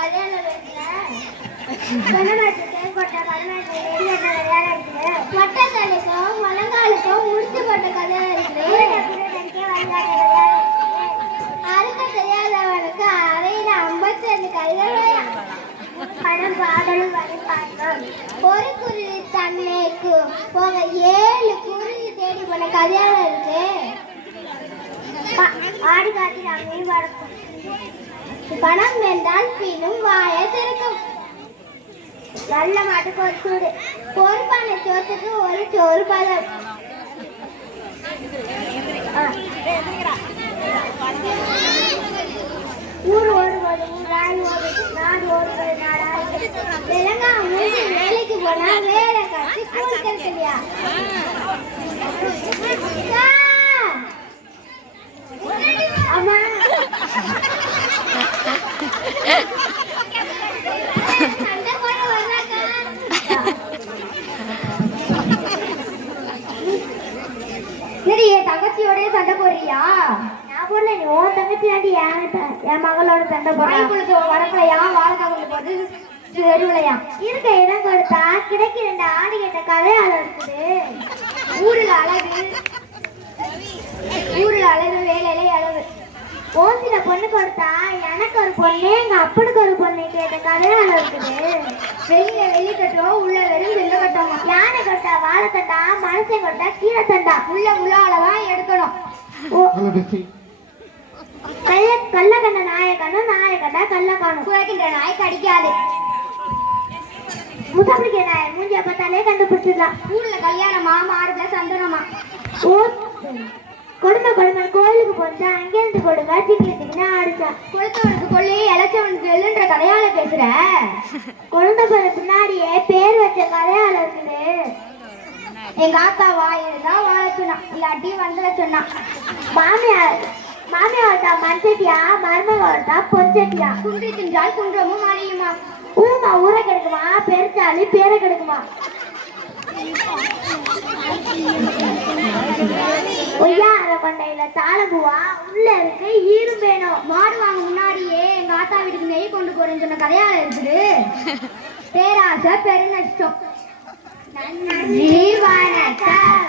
கல்யாணம் பட்டத்தலைக்கும் முழங்காலுக்கும் முடிச்சு போட்ட கல்யாணம் இருக்குது. அறுக்க தெரியாதவனுக்கு அறையில 52 கல்யாணம். பணம் பாடலும் வரைப்பாங்க. ஒரு குருவி தன்னைக்கு போக 7 குருவி தேடி போன கல்யாணம் இருக்கு. ஆடி காட்டி அங்கேயும் வளர்க்கும். பணம் வென்றால் பின்னும் வாய திறக்கும். நல்ல மாட்டுக்கு ஒரு சூடு, பொறுப்பான சோத்துக்கு ஒரு சோறு பதம். ஊர் ஓடுவது ஊராய் ஓடுது, நாடு ஓடுவது நாடாய். தெலுங்கானா வேலைக்கு போனா வேலை காட்சி கூலிக்கிறது இல்லையா? அம்மா சண்டை போட வந்தாக்கா சரி, என் தங்கச்சியோடய சண்டை போடுறியா? நான் போடல, நீ உன் தங்கச்சி ஆண்டி என் மகளோட சண்டை போடுறது வரப்பலையா? வாழைக்காய் போது தெருவிலையா இருக்க இடம் கொடுத்தா கிடைக்க 2 ஆடு கேட்ட கதையால இருக்குது. ஊரில் அளவு வேலையில அளவு. ஓசில பொண்ணு கொடுத்தா எனக்கு ஒரு பொண்ணு எங்க அப்பனுக்கு ஒரு பொண்ணு கேட்ட கதையால இருக்குது. வெளியில வெள்ளி கட்டும், உள்ள வெறும் வெள்ள கட்டமா. யானை கட்டா வாழை தட்டா, மனுஷன் கட்டா கீழே தண்டா. உள்ள அளவா எடுக்கணும். கல்ல கண்ட நாயை கண்ணும், நாயை கண்டா கல்ல காணும். குறைக்கின்ற நாய் கடிக்காது. முசாபிரிக்க நாய் மூஞ்சிய பார்த்தாலே கண்டுபிடிச்சிடலாம். ஊர்ல கல்யாணமா, மாறுல சந்தனமா. கொடுமை கோயிலுக்கு போச்சா, அங்கேருந்து கொடுங்க சிக்கிட்டு ஆடிச்சா. கொடுத்தவனுக்கு கொள்ளி இளைச்சவனுக்கு எல்லுன்ற கதையால பேசுற. குழந்தை பிற பின்னாடியே பேர் வச்ச கதையால இருக்குது. எங்க ஆத்தா வாயிருந்தா வாழ சொன்னா, இல்லாட்டி வந்துட சொன்னா. மாமியார்த்தா மண்சட்டியா, மருமகா பொச்சட்டியா. குன்றி தின்றால் குன்றமும் அழியுமா. ஊரை கெடுக்குமா, பெருச்சாலி பேரை கெடுக்குமா. ஒய்யார கொண்டையில தாளம்பூவா, உள்ள இருக்கு ஈரும் வேணும். மாடு வாங்க முன்னாடியே எங்க ஆத்தா வீட்டுக்கு நெய் கொண்டு போறேன்னு சொன்ன கதையால இருக்குது. பேராசை பெருநஷ்டம். நன்றி, வணக்கம்.